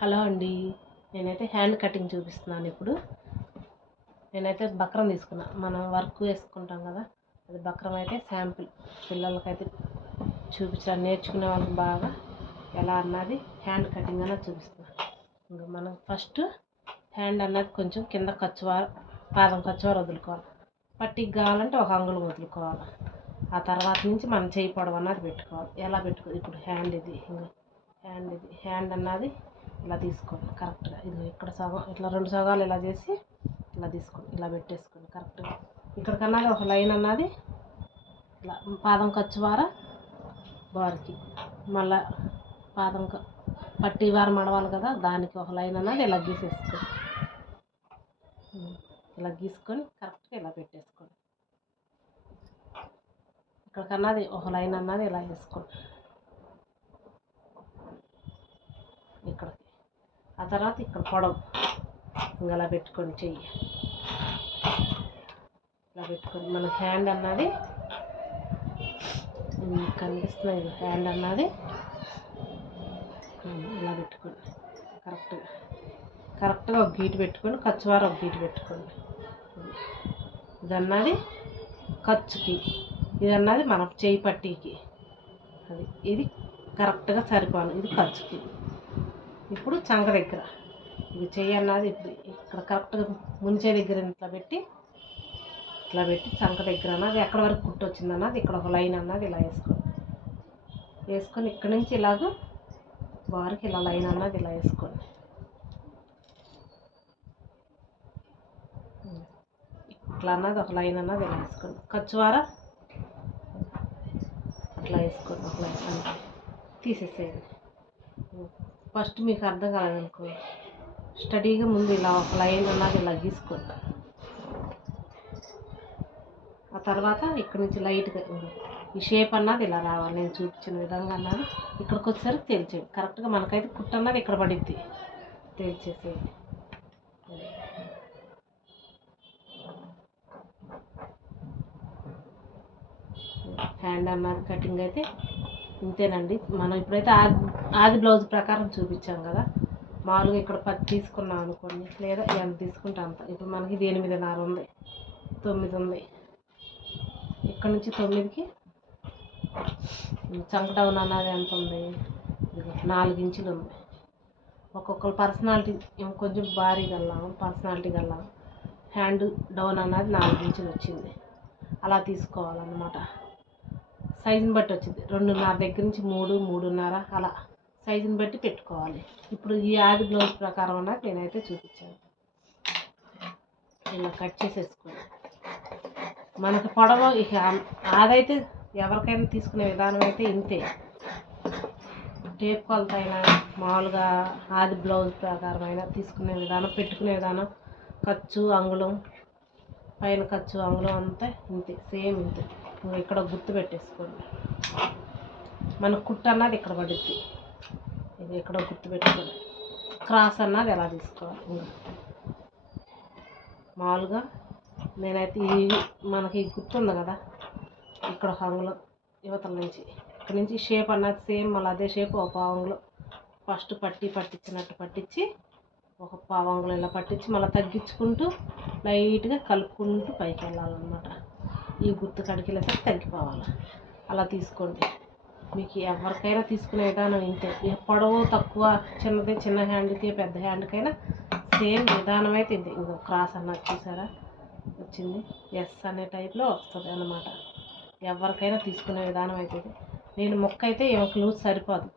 Hello అండి. నేనైతే hand cutting చూపిస్తున్నాను ఇప్పుడు. నేనైతే బక్రం తీసుకున్నా. మనం వర్క్ వేసుకుంటాం కదా అది బక్రం అయితే శాంపిల్. పిల్లలకైతే చూపించాలి నేర్చుకునే వాళ్ళకి బాగా ఎలా అన్నది హ్యాండ్ కటింగ్ అన్నది చూపిస్తున్నాను ఇంకా మనం ఫస్ట్ హ్యాండ్ అన్నది కొంచెం కింద ఖర్చువారు పాదం ఖర్చువారు వదులుకోవాలి. పట్టికి కావాలంటే ఒక అంగుళం వదులుకోవాలి. ఆ తర్వాత నుంచి మనం చేయి పొడవు అన్నది పెట్టుకోవాలి. ఎలా పెట్టుకో ఇప్పుడు హ్యాండ్ ఇది ఇంకా హ్యాండ్ ఇది హ్యాండ్ అన్నది ఇలా తీసుకోండి కరెక్ట్గా ఇది ఇక్కడ సగం ఇట్లా రెండు సగాలు ఇలా చేసి ఇలా తీసుకోండి ఇలా పెట్టేసుకోండి కరెక్ట్గా ఇక్కడికన్నా ఒక లైన్ అన్నది ఇలా పాదం ఖర్చు వార బార్కి. మళ్ళా పాదం క- పట్టి వారం మడవాలి కదా దానికి ఒక లైన్ అన్నది ఇలా గీసేసుకోండి. ఇలా గీసుకొని కరెక్ట్గా ఇలా పెట్టేసుకోండి. ఇక్కడికన్నది ఒక లైన్ అన్నది ఇలా వేసుకోండి ఇక్కడికి ఆ తర్వాత ఇక్కడ పొడవు. ఇంకా అలా పెట్టుకొని చెయ్యి. ఇలా పెట్టుకొని మన హ్యాండ్ అన్నది కనిపిస్తున్నాయి హ్యాండ్ అన్నది. ఇలా పెట్టుకోండి కరెక్ట్గా కరెక్ట్గా ఒక గీటు పెట్టుకొని ఖర్చువారు ఒక గీటు పెట్టుకోండి ఇది అన్నది ఖర్చుకి ఇది అన్నది మన చేయి పట్టీకి. అది ఇది కరెక్ట్గా సరిపోను. ఇది ఖర్చుకి ఇప్పుడు చంక దగ్గర. ఇది చెయ్యి అన్నది ఇప్పుడు ఇక్కడ కరెక్ట్గా ముంచే దగ్గర ఇట్లా పెట్టి ఇట్లా పెట్టి చంక దగ్గర అన్నది ఎక్కడ వరకు కుట్టు వచ్చింది అన్నది ఇక్కడ ఒక లైన్ అన్నది ఇలా వేసుకోండి. వేసుకొని ఇక్కడ నుంచి ఇలాగ వారికి ఇలా లైన్ అన్నది ఇలా వేసుకోండి. ఇట్లా అన్నది ఒక లైన్ అన్నది ఇలా వేసుకోండి. ఖర్చు వారా? అట్లా వేసుకోండి ఒక లైన్ అన్నది. తీసేసేయండి. ఫస్ట్ మీకు అర్థం కాలేదనుకో స్టడీగా ముందు ఇలా ఒక లైన్ అన్నది ఇలా గీసుకోండి ఆ తర్వాత ఇక్కడ నుంచి లైట్గా ఈ షేప్ అన్నది ఇలా రావాలి. నేను చూపించిన విధంగా అన్నది ఇక్కడికి వచ్చేసరికి తేల్చేయండి. కరెక్ట్గా మనకైతే కుట్ట అన్నది ఇక్కడ పడిద్ది. తేల్చేసేయండి. హ్యాండ్ అన్నది కటింగ్ అయితే ఇంతేనండి. మనం ఇప్పుడైతే ఆది ఆది బ్లౌజ్ ప్రకారం చూపించాం కదా. మామూలుగా ఇక్కడ పది తీసుకున్నాం అనుకోండి. లేదా ఎంత తీసుకుంటే అంత. ఇప్పుడు మనకి ఇది ఎనిమిదిన్నర ఉంది. తొమ్మిది ఉంది. ఇక్కడ నుంచి తొమ్మిదికి చంక డౌన్ అన్నది ఎంత ఉంది? నాలుగు ఇంచులు ఉంది. ఒక్కొక్కరు పర్సనాలిటీ కొంచెం భారీ గల్లాం పర్సనాలిటీ గల్లాం హ్యాండ్ డౌన్ అన్నది నాలుగు ఇంచులు వచ్చింది. అలా తీసుకోవాలన్నమాట. సైజుని బట్టి వచ్చింది. రెండున్నర దగ్గర నుంచి మూడు మూడున్నర అలా సైజుని బట్టి పెట్టుకోవాలి. ఇప్పుడు ఈ ఆది బ్లౌజ్ ప్రకారం అన్నది నేనైతే చూపించాను. ఇలా కట్ చేసేసుకోండి. మనకు పొడవ ఇక అదైతే ఎవరికైనా తీసుకునే విధానం అయితే ఇంతే. టేప్ కొలత అయినా మామూలుగా ఆది బ్లౌజ్ ప్రకారం అయినా తీసుకునే విధానం పెట్టుకునే విధానం ఖర్చు అంగుళం పైన ఖర్చు అంగుళం అంతా ఇంతే. సేమ్ ఇంతే. ఇక్కడ గుర్తు పెట్టేసుకోండి. మన కుట్ట అన్నది ఇక్కడ పడుద్ది. ఇది ఇక్కడ గుర్తు పెట్టుకోండి. క్రాస్ అన్నది ఎలా తీసుకోవాలి? మామూలుగా నేనైతే ఈ మనకి గుర్తు ఉంది కదా ఇక్కడ ఒక అంగుళం యువతల నుంచి. ఇక్కడ నుంచి షేప్ అన్నది సేమ్ మళ్ళీ అదే షేప్ ఒక పావంగులో. ఫస్ట్ పట్టి పట్టించినట్టు పట్టించి ఒక పావంగులో ఇలా పట్టించి మళ్ళీ తగ్గించుకుంటూ లైట్గా కలుపుకుంటూ పైకి వెళ్ళాలన్నమాట. ఈ గుర్తు కడికిలతో తగ్గిపోవాలి. అలా తీసుకోండి. మీకు ఎవరికైనా తీసుకునే విధానం ఇంతే. ఇక పొడవు తక్కువ చిన్నది చిన్న హ్యాండ్కి పెద్ద హ్యాండ్కైనా సేమ్ విధానం అయితే ఇది ఇంకో క్రాస్ అన్నది చూసారా? వచ్చింది. ఎస్ అనే టైప్లో వస్తుంది అన్నమాట. ఎవరికైనా తీసుకునే విధానం అయితే నేను మొక్క అయితే ఒక లూజ్ సరిపోదు.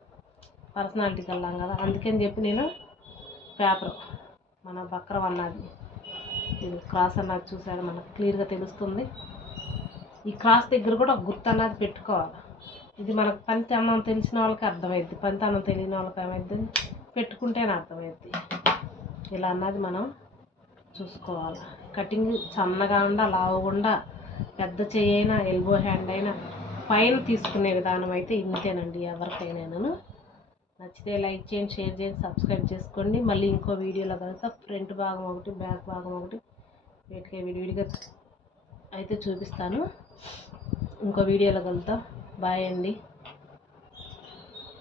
పర్సనాలిటీకి వెళ్ళాం కదా. అందుకని చెప్పి నేను పేపర్ మన బక్రం అన్నది. క్రాస్ అన్నది చూసారా? మనకు క్లియర్గా తెలుస్తుంది. ఈ క్రాస్ దగ్గర కూడా ఒక గుర్తు అన్నది పెట్టుకోవాలి. ఇది మనకు పంతి అన్నం తెలిసిన వాళ్ళకి అర్థమైద్ది పంతి అన్నం తెలియని వాళ్ళకి ఏమైద్ది పెట్టుకుంటేనే అర్థమైద్ది. ఇలా అన్నది మనం చూసుకోవాలి. కటింగ్ సన్నగా ఉండా లావుగుండా పెద్ద చెయ్యి అయినా ఎల్బో హ్యాండ్ అయినా పైన తీసుకునే విధానం అయితే ఇంతేనండి ఎవరికైనాను నచ్చితే లైక్ చేయండి షేర్ చేయండి సబ్స్క్రైబ్ చేసుకోండి. మళ్ళీ ఇంకో వీడియోలో కనుక ఫ్రంట్ భాగం ఒకటి బ్యాక్ భాగం ఒకటి వీటికి విడివిడిగా అయితే చూపిస్తాను. ఇంకో వీడియోలో కలుద్దాం. బాయ్ అండి.